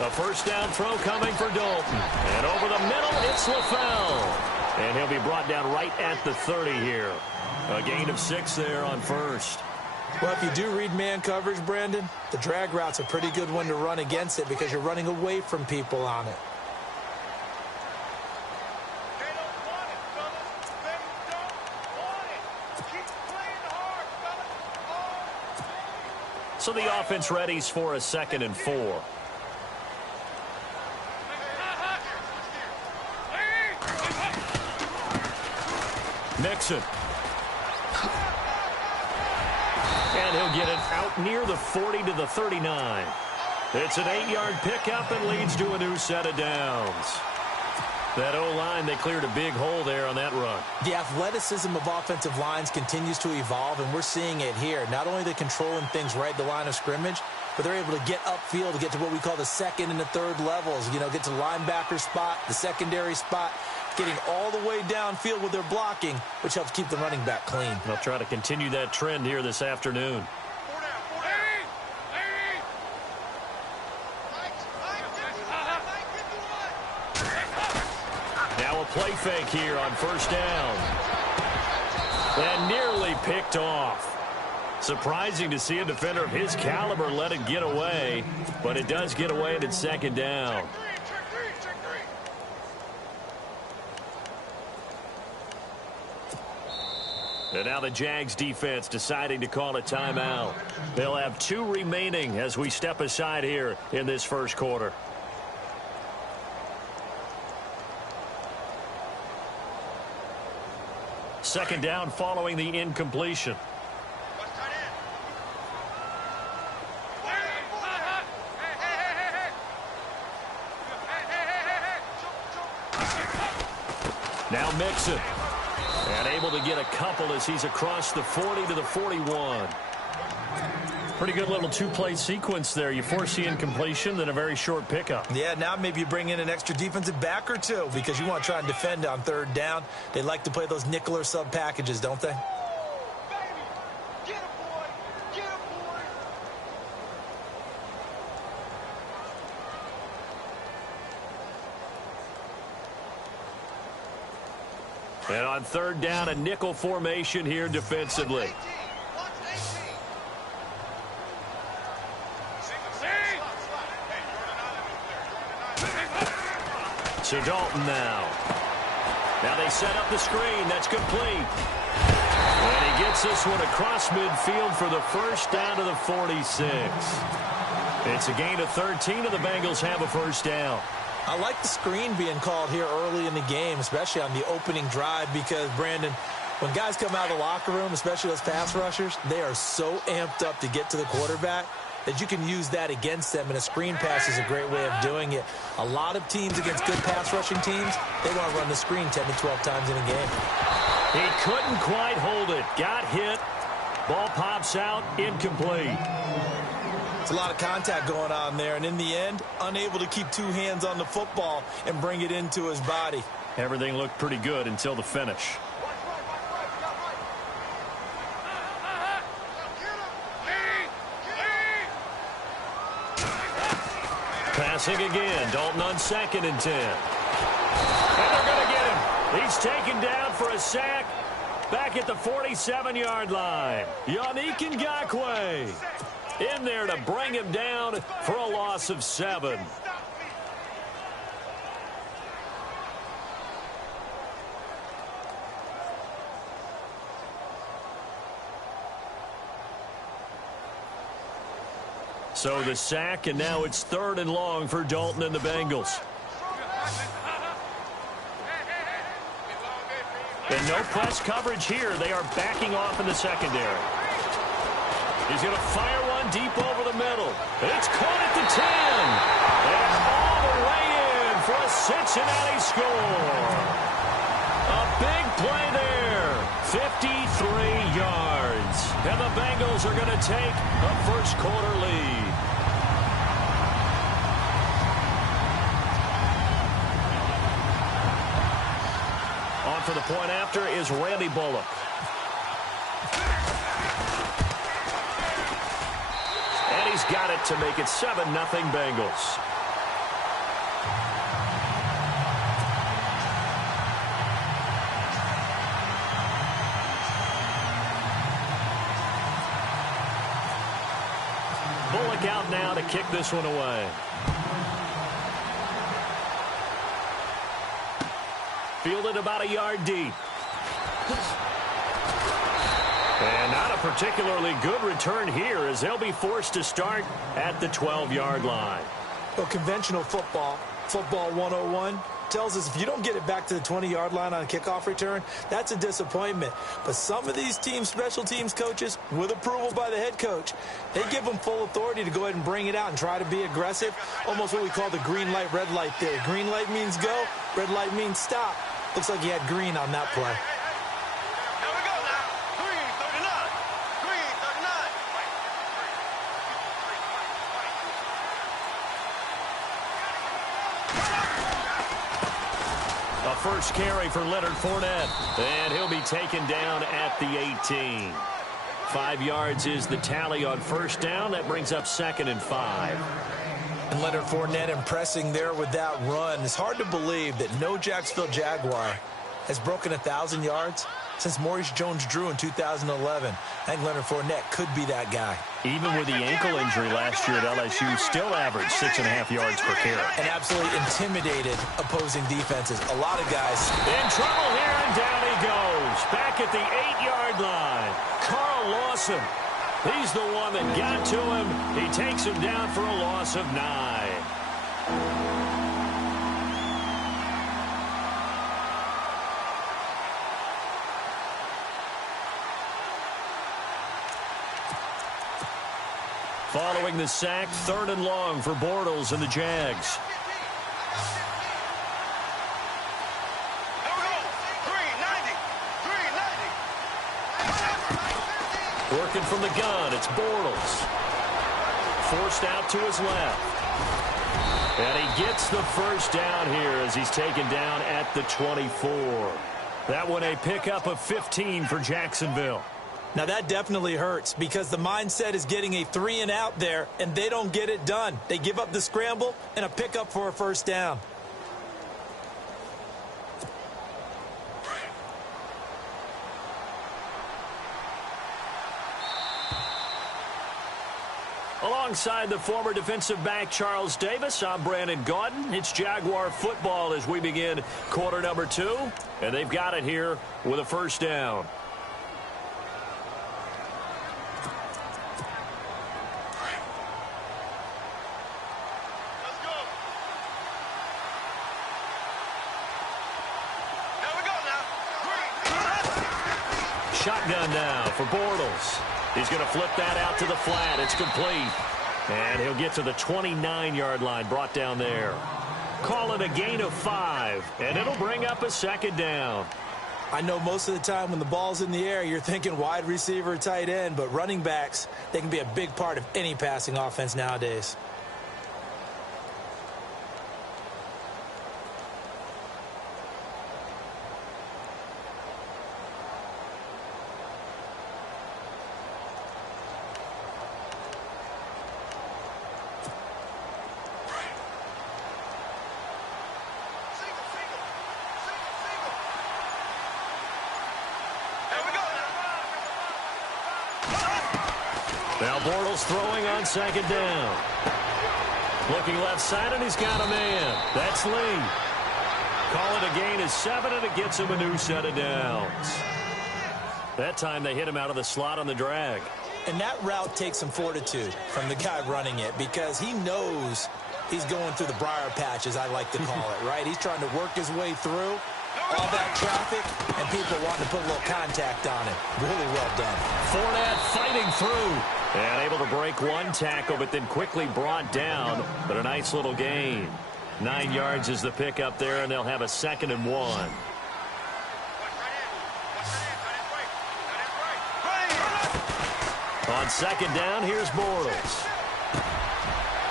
A first down throw coming for Dalton. And over the middle, it's LaFell. And he'll be brought down right at the 30 here. A gain of 6 there on first. Well, if you do read man coverage, Brandon, the drag route's a pretty good one to run against it because you're running away from people on it. So the offense readies for a 2nd and 4. Nixon. And he'll get it out near the 40 to the 39. It's an 8-yard pickup and leads to a new set of downs. That O-line, they cleared a big hole there on that run. The athleticism of offensive lines continues to evolve, and we're seeing it here. Not only are they controlling things right at the line of scrimmage, but they're able to get upfield to get to what we call the 2nd and the 3rd levels. You know, get to the linebacker spot, the secondary spot, getting all the way downfield with their blocking, which helps keep the running back clean. They'll try to continue that trend here this afternoon. Now a play fake here on first down. And nearly picked off. Surprising to see a defender of his caliber let it get away, but it does get away and it's 2nd down. And now the Jags defense deciding to call a timeout. They'll have 2 remaining as we step aside here in this first quarter. Second down following the incompletion. Now Mixon. And able to get a couple as he's across the 40 to the 41. Pretty good little 2-play sequence there. You force the incompletion, then a very short pickup. Yeah, now maybe you bring in an extra defensive back or 2 because you want to try and defend on 3rd down. They like to play those nickel or sub packages, don't they? And on 3rd down, a nickel formation here defensively. So Dalton now. Now they set up the screen. That's complete. And he gets this one across midfield for the first down to the 46. It's a gain of 13, and the Bengals have a first down. I like the screen being called here early in the game, especially on the opening drive, because, Brandon, when guys come out of the locker room, especially those pass rushers, they are so amped up to get to the quarterback that you can use that against them, and a screen pass is a great way of doing it. A lot of teams against good pass rushing teams, they want to run the screen 10 to 12 times in a game. He couldn't quite hold it. Got hit. Ball pops out. Incomplete. It's a lot of contact going on there, and in the end, unable to keep 2 hands on the football and bring it into his body. Everything looked pretty good until the finish. Passing again. Dalton on 2nd and 10. And they're going to get him. He's taken down for a sack back at the 47-yard line. Yannick Ngakoue in there to bring him down for a loss of 7. So the sack, and now it's 3rd and long for Dalton and the Bengals. And no press coverage here. They are backing off in the secondary. He's going to fire one deep over the middle. It's caught at the 10. And all the way in for a Cincinnati score. A big play there. 53 yards. And the Bengals are going to take a first quarter lead. On for the point after is Randy Bullock. And he's got it to make it 7-0 Bengals. Bullock out now to kick this one away. Fielded about a yard deep. And not a particularly good return here as they'll be forced to start at the 12-yard line. Well, conventional football 101, tells us if you don't get it back to the 20-yard line on a kickoff return, that's a disappointment. But some of these teams, special teams coaches, with approval by the head coach, they give them full authority to go ahead and bring it out and try to be aggressive, almost what we call the green light, red light theory. Green light means go, red light means stop. Looks like he had green on that play. First carry for Leonard Fournette, and he'll be taken down at the 18. 5 yards is the tally on first down. That brings up 2nd and 5. And Leonard Fournette impressing there with that run. It's hard to believe that no Jacksonville Jaguar has broken 1,000 yards since Maurice Jones-Drew in 2011. I think Leonard Fournette could be that guy. Even with the ankle injury last year at LSU, still averaged 6.5 yards per carry. And absolutely intimidated opposing defenses. A lot of guys in trouble here, and down he goes. Back at the 8-yard line. Carl Lawson. He's the one that got to him. He takes him down for a loss of 9. Following the sack, 3rd and long for Bortles and the Jags. Working from the gun, it's Bortles. Forced out to his left. And he gets the first down here as he's taken down at the 24. That one a pickup of 15 for Jacksonville. Now that definitely hurts because the mindset is getting a 3-and-out there, and they don't get it done. They give up the scramble and a pickup for a first down. Alongside the former defensive back Charles Davis, I'm Brandon Gaudin. It's Jaguar football as we begin quarter number 2, and they've got it here with a first down. Shotgun now for Bortles. He's going to flip that out to the flat. It's complete. And he'll get to the 29-yard line, brought down there. Call it a gain of 5, and it'll bring up a 2nd down. I know most of the time when the ball's in the air, you're thinking wide receiver, tight end, but running backs, they can be a big part of any passing offense nowadays. Now Bortles throwing on 2nd down. Looking left side, and he's got a man. That's Lee. Call it a gain of 7, and it gets him a new set of downs. That time they hit him out of the slot on the drag. And that route takes some fortitude from the guy running it because he knows he's going through the briar patch, as I like to call it, right? He's trying to work his way through all that traffic, and people wanting to put a little contact on it. Really well done. Fournette fighting through. And able to break one tackle, but then quickly brought down. But a nice little gain. 9 yards is the pickup there, and they'll have a 2nd and 1. On 2nd down, here's Bortles.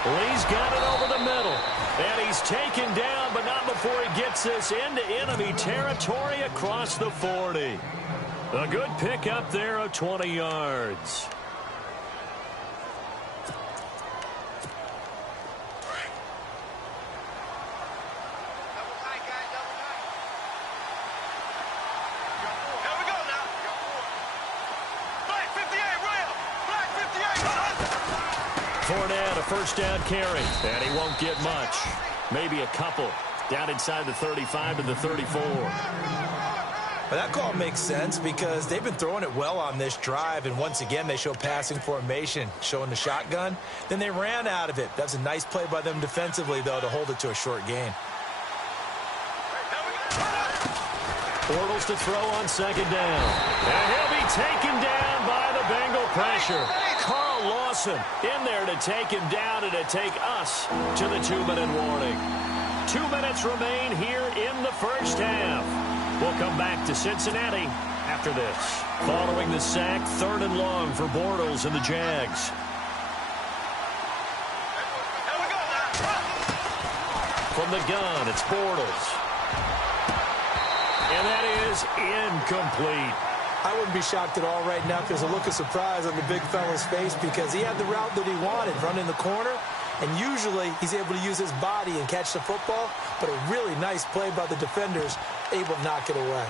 Lee's got it over the middle. And he's taken down, but not before he gets this into enemy territory across the 40. A good pickup there of 20 yards. Fournette, a first down carry. And he won't get much. Maybe a couple. Down inside the 35 to the 34. Well, that call makes sense because they've been throwing it well on this drive, and once again they show passing formation, showing the shotgun. Then they ran out of it. That's a nice play by them defensively, though, to hold it to a short gain. Bortles to throw on second down. And he'll be taken down by the Bengal pressure. Carl Lawson in there to take him down and to take us to the 2-minute warning. 2 minutes remain here in the first half. We'll come back to Cincinnati after this. Following the sack, 3rd and long for Bortles and the Jags. From the gun, it's Bortles. And that is incomplete. I wouldn't be shocked at all right now because a look of surprise on the big fella's face because he had the route that he wanted, running the corner. And usually he's able to use his body and catch the football, but a really nice play by the defenders, able to knock it away.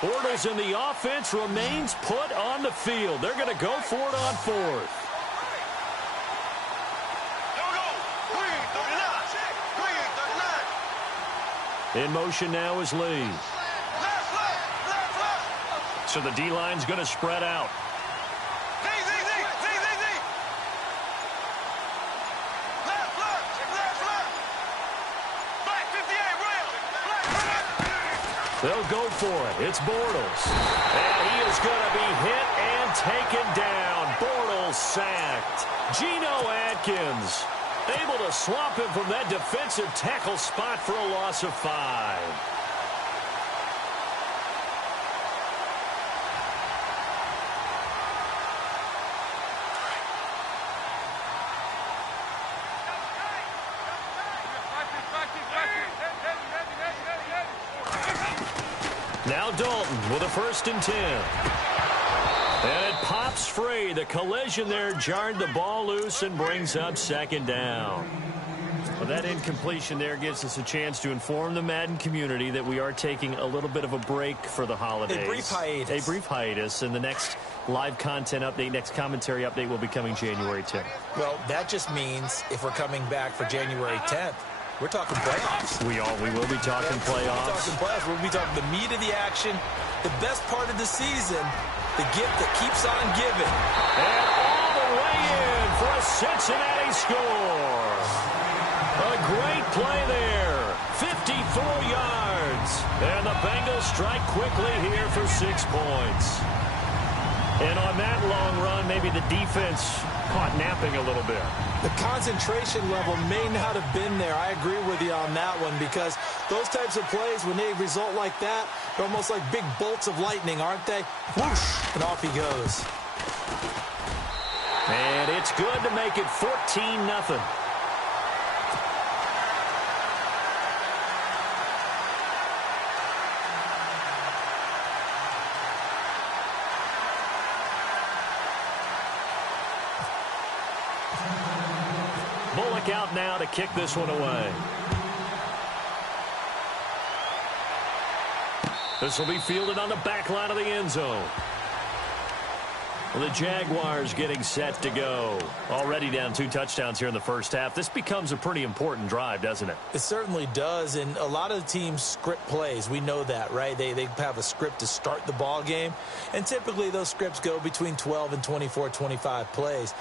Bortles in the offense remains put on the field. They're going to go for it on 4th. In motion now is Lee. So the D-line's going to spread out. They'll go for it. It's Bortles. And he is going to be hit and taken down. Bortles sacked. Geno Atkins able to swamp him from that defensive tackle spot for a loss of 5. Now Dalton with a 1st and 10. And it pops free. The collision there jarred the ball loose and brings up 2nd down. Well, that incompletion there gives us a chance to inform the Madden community that we are taking a little bit of a break for the holidays. A brief hiatus. And the next live content update, next commentary update will be coming January 10th. Well, that just means if we're coming back for January 10th, we're talking playoffs. We will be talking playoffs. We'll be talking the meat of the action, the best part of the season, the gift that keeps on giving. And all the way in for a Cincinnati score. A great play there. 54 yards. And the Bengals strike quickly here for 6 points. And on that long run, maybe the defense caught napping a little bit. The concentration level may not have been there. I agree with you on that one because those types of plays, when they result like that, they're almost like big bolts of lightning, aren't they? Whoosh, and off he goes. And it's good to make it 14-0. Out now to kick this one away. This will be fielded on the back line of the end zone. Well, the Jaguars getting set to go. Already down 2 touchdowns here in the first half. This becomes a pretty important drive, doesn't it? It certainly does, and a lot of the teams script plays. We know that, right? They have a script to start the ball game, and typically those scripts go between 12 and 24, 25 plays.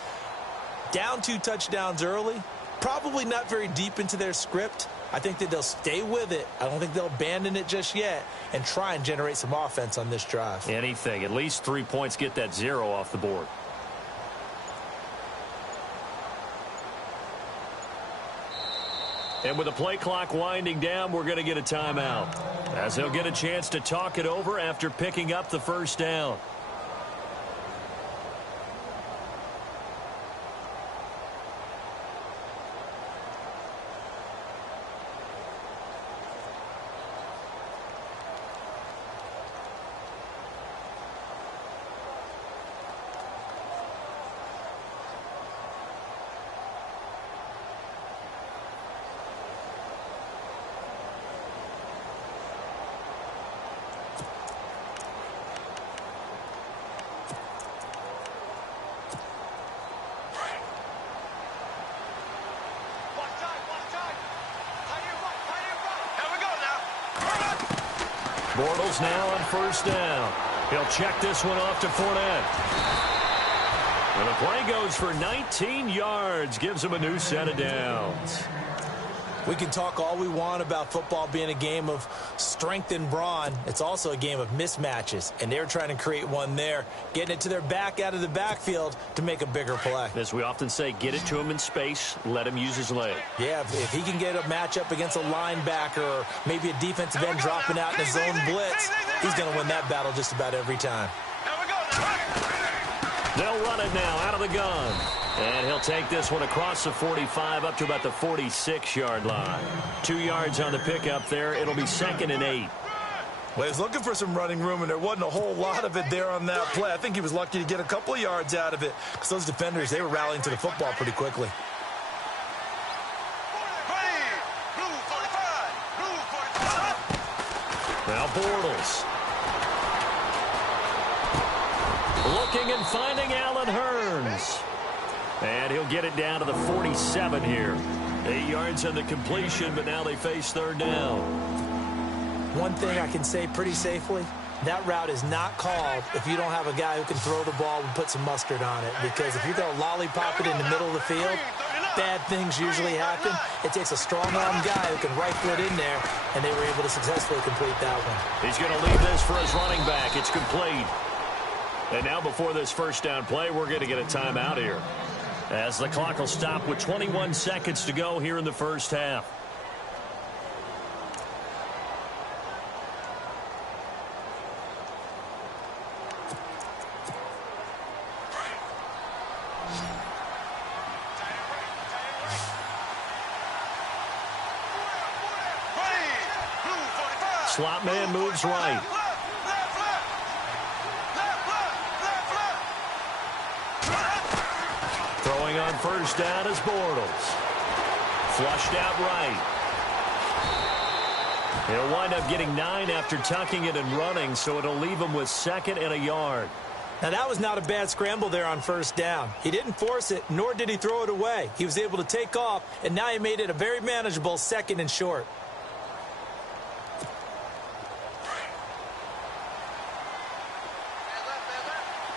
Down 2 touchdowns early, probably not very deep into their script. I think that they'll stay with it. I don't think they'll abandon it just yet and try and generate some offense on this drive. Anything. At least 3 points, get that 0 off the board. And with the play clock winding down, we're going to get a timeout, as they'll get a chance to talk it over after picking up the first down. Bortles now on first down. He'll check this one off to Fournette. And the play goes for 19 yards. Gives him a new set of downs. We can talk all we want about football being a game of strength and brawn. It's also a game of mismatches, and they're trying to create one there, getting it to their back out of the backfield to make a bigger play. As we often say, get it to him in space, let him use his leg. Yeah, if he can get a matchup against a linebacker or maybe a defensive end dropping out in a zone blitz, he's going to win that battle just about every time. They'll run it now out of the gun. And he'll take this one across the 45 up to about the 46-yard line. 2 yards on the pickup there. It'll be 2nd and 8. Well, he was looking for some running room, and there wasn't a whole lot of it there on that play. I think he was lucky to get a couple of yards out of it because those defenders, they were rallying to the football pretty quickly. Now Bortles. Looking and finding Allen Hurns. And he'll get it down to the 47 here. 8 yards on the completion, but now they face third down. One thing I can say pretty safely, that route is not called if you don't have a guy who can throw the ball and put some mustard on it. Because if you're going to lollipop it in the middle of the field, bad things usually happen. It takes a strong-arm guy who can rifle it in there, and they were able to successfully complete that one. He's going to leave this for his running back. It's complete. And now before this first down play, we're going to get a timeout here, as the clock will stop with 21 seconds to go here in the first half. Slot man moves right. Throwing on first down is Bortles. Flushed out right. He'll wind up getting 9 after tucking it and running, so it'll leave him with 2nd and a yard. Now, that was not a bad scramble there on first down. He didn't force it, nor did he throw it away. He was able to take off, and now he made it a very manageable 2nd and short.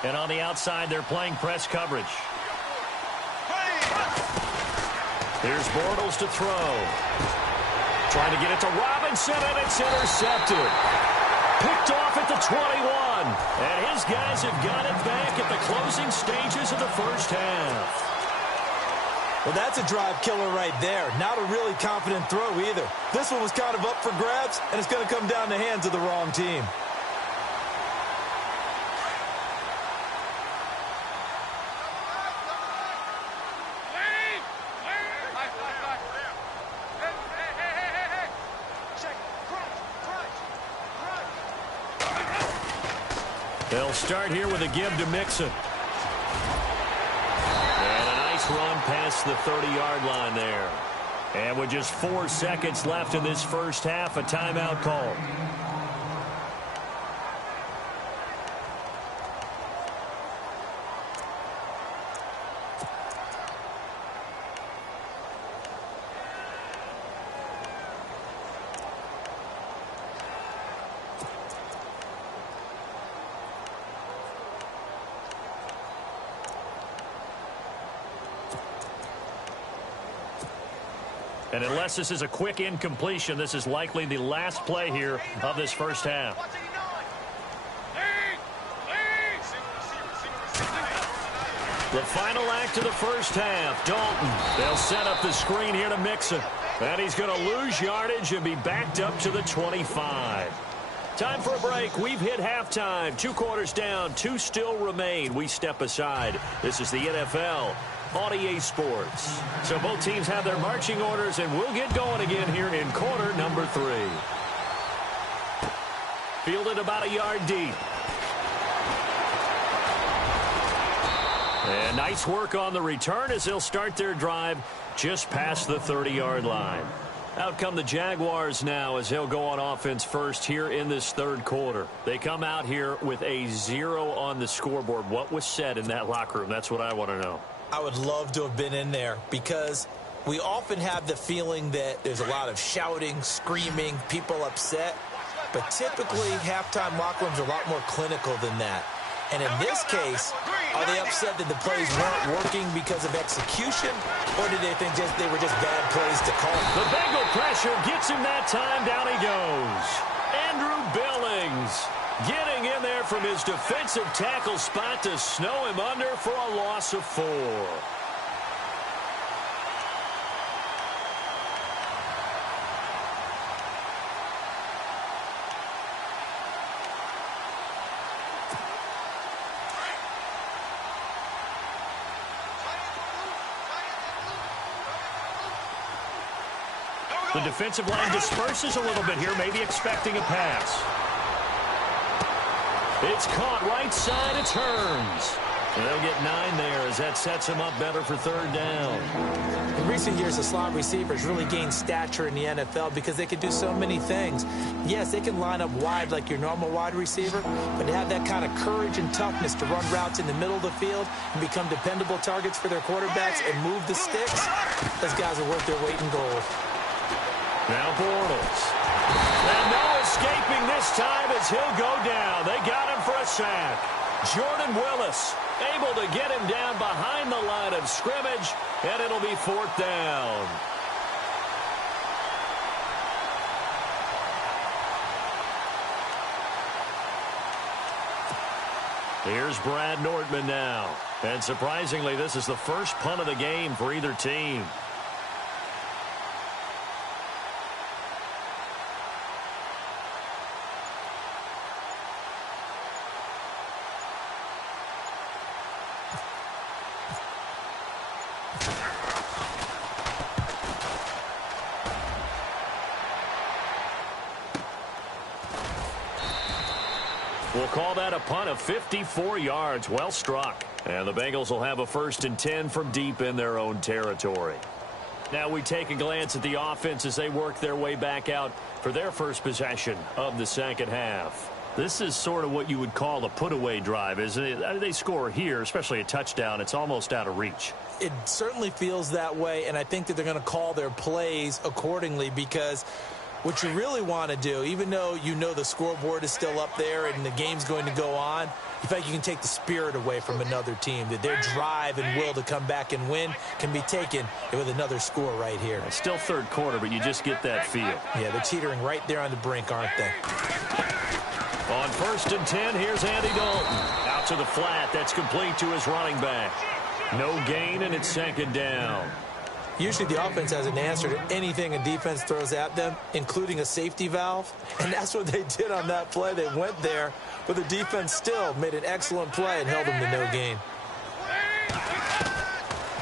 And on the outside, they're playing press coverage. Here's Bortles to throw. Trying to get it to Robinson, and it's intercepted. Picked off at the 21. And his guys have got it back at the closing stages of the first half. Well, that's a drive killer right there. Not a really confident throw either. This one was kind of up for grabs, and it's going to come down the hands of the wrong team. They'll start here with a give to Mixon. And a nice run past the 30-yard line there. And with just 4 seconds left in this first half, a timeout call. And unless this is a quick incompletion, this is likely the last play here of this first half. The final act of the first half, Dalton. They'll set up the screen here to Mixon. And he's going to lose yardage and be backed up to the 25. Time for a break. We've hit halftime. 2 quarters down, 2 still remain. We step aside. This is the NFL on EA Sports. So both teams have their marching orders, and we'll get going again here in quarter number 3. Fielded about a yard deep. And nice work on the return as they'll start their drive just past the 30-yard line. Out come the Jaguars now as they'll go on offense first here in this third quarter. They come out here with a 0 on the scoreboard. What was said in that locker room? That's what I want to know. I would love to have been in there because we often have the feeling that there's a lot of shouting, screaming, people upset. But typically, halftime locker rooms are a lot more clinical than that. And in this case, are they upset that the plays weren't working because of execution, or did they think they were just bad plays to call? The Bengal pressure gets him that time. Down he goes. Andrew Billings getting in there from his defensive tackle spot to snow him under for a loss of 4. The defensive line disperses a little bit here, maybe expecting a pass. It's caught right side, it turns. And they'll get 9 there as that sets him up better for 3rd down. In recent years, the slot receivers really gained stature in the NFL because they can do so many things. Yes, they can line up wide like your normal wide receiver, but to have that kind of courage and toughness to run routes in the middle of the field and become dependable targets for their quarterbacks and move the sticks, those guys are worth their weight in gold. Now Bortles. And no escaping this time as he'll go down. They got him for a sack. Jordan Willis able to get him down behind the line of scrimmage, and it'll be 4th down. Here's Brad Nordman now. And surprisingly, this is the first punt of the game for either team. We'll call that a punt of 54 yards. Well struck. And the Bengals will have a 1st and 10 from deep in their own territory. Now we take a glance at the offense as they work their way back out for their first possession of the second half. This is sort of what you would call a put-away drive, isn't it? They score here, especially a touchdown. It's almost out of reach. It certainly feels that way, and I think that they're going to call their plays accordingly because what you really want to do, even though you know the scoreboard is still up there and the game's going to go on, in fact, you can take the spirit away from another team, that their drive and will to come back and win can be taken with another score right here. It's still 3rd quarter, but you just get that feel. Yeah, they're teetering right there on the brink, aren't they? On 1st and 10, here's Andy Dalton. Out to the flat. That's complete to his running back. No gain, and it's 2nd down. Usually the offense has an answer to anything a defense throws at them, including a safety valve. And that's what they did on that play. They went there, but the defense still made an excellent play and held them to no gain.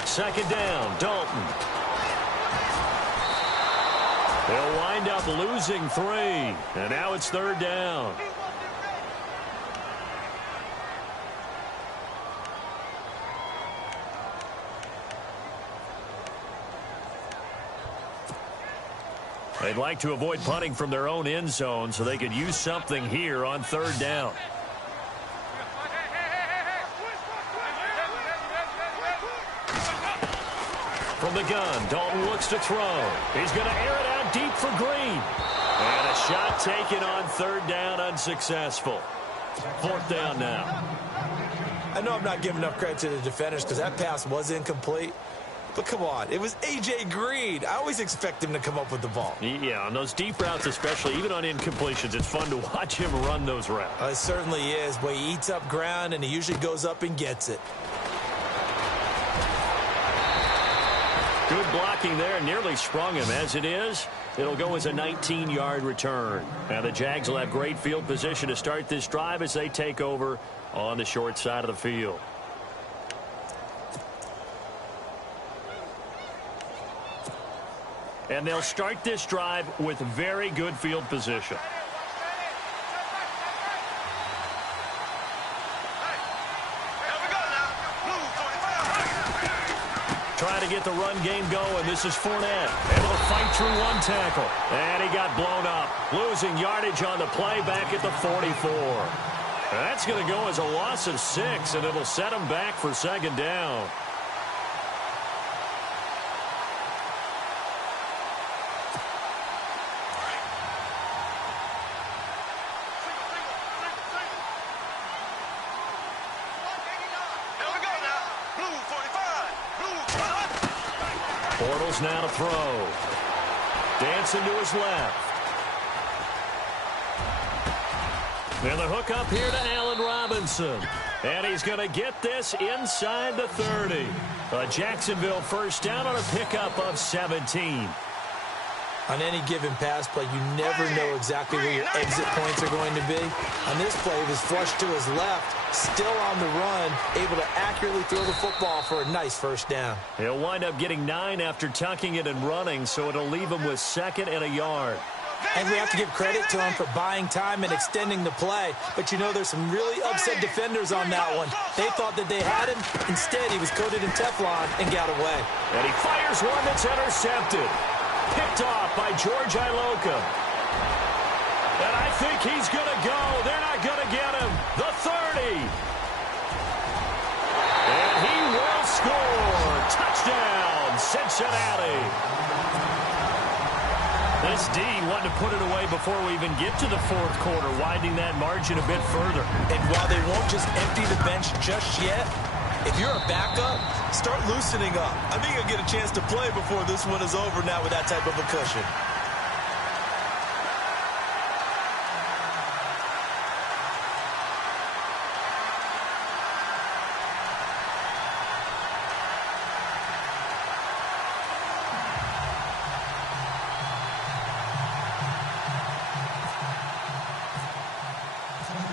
2nd down, Dalton. They'll wind up losing 3. And now it's 3rd down. They'd like to avoid punting from their own end zone so they could use something here on 3rd down. From the gun, Dalton looks to throw. He's going to air it out deep for Green. And a shot taken on 3rd down, unsuccessful. 4th down now. I know I'm not giving enough credit to the defenders because that pass was incomplete. But come on, it was A.J. Green. I always expect him to come up with the ball. Yeah, on those deep routes especially, even on incompletions, it's fun to watch him run those routes. It certainly is, but he eats up ground, and he usually goes up and gets it. Good blocking there, nearly sprung him. As it is, it'll go as a 19-yard return. Now the Jags will have great field position to start this drive as they take over on the short side of the field. And they'll start this drive with very good field position. Trying to get the run game going. This is Fournette. Able to fight through one tackle. And he got blown up. Losing yardage on the play back at the 44. That's going to go as a loss of 6, and it'll set him back for 2nd down. Bortles now to throw. Dancing to his left. And the hook up here to Allen Robinson. And he's going to get this inside the 30. A Jacksonville first down on a pickup of 17. On any given pass play, you never know exactly where your exit points are going to be. On this play, he was flushed to his left, still on the run, able to accurately throw the football for a nice first down. He'll wind up getting 9 after tucking it and running, so it'll leave him with 2nd and a yard. And we have to give credit to him for buying time and extending the play. But you know, there's some really upset defenders on that one. They thought that they had him. Instead, he was coated in Teflon and got away. And he fires one that's intercepted. Picked off by George Iloka. And I think he's going to go. They're not going to get him. The 30. And he will score. Touchdown, Cincinnati. This D wanted to put it away before we even get to the fourth quarter, widening that margin a bit further. And while they won't just empty the bench just yet, if you're a backup, start loosening up. I think you'll get a chance to play before this one is over now with that type of a cushion.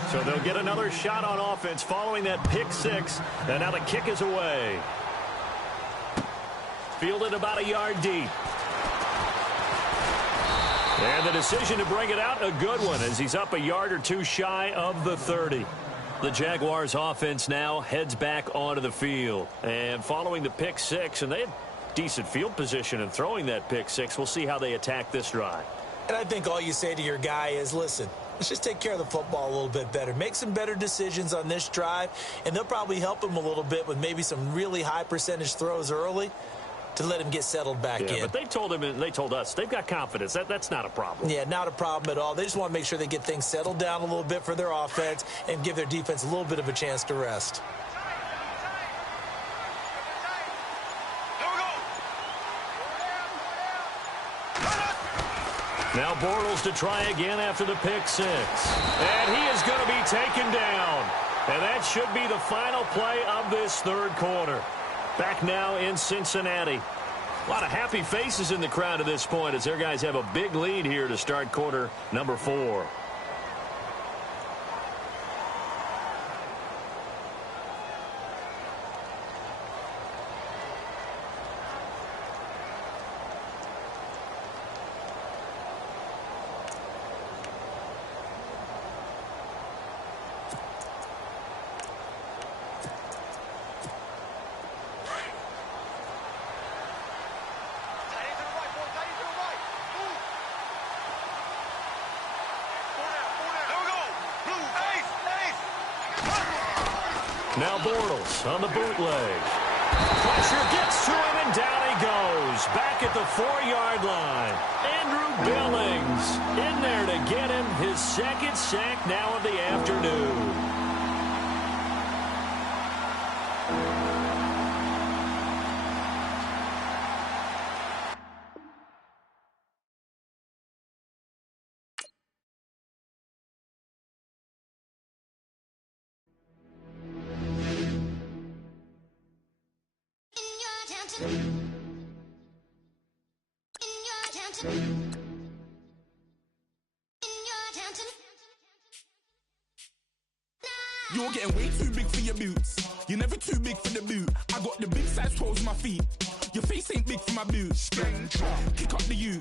So they'll get another shot on offense following that pick 6. And now the kick is away. Fielded about a yard deep. And the decision to bring it out, a good one, as he's up a yard or two shy of the 30. The Jaguars offense now heads back onto the field. And following the pick 6, and they had decent field position in throwing that pick 6. We'll see how they attack this drive. And I think all you say to your guy is, listen, let's just take care of the football a little bit better. Make some better decisions on this drive, and they'll probably help him a little bit with maybe some really high percentage throws early to let him get settled back in. But they told him and they told us they've got confidence. That's not a problem. Yeah, not a problem at all. They just want to make sure they get things settled down a little bit for their offense and give their defense a little bit of a chance to rest. Now Bortles to try again after the pick 6. And he is going to be taken down. And that should be the final play of this third quarter. Back now in Cincinnati. A lot of happy faces in the crowd at this point as their guys have a big lead here to start quarter number 4. Now Bortles on the bootleg. Pressure gets to him, and down he goes. Back at the 4-yard line. Andrew Billings in there to get him his 2nd sack now of the afternoon. You're getting way too big for your boots. You're never too big for the boot. I got the big size toes on my feet. Your face ain't big for my boots. Kick up the U.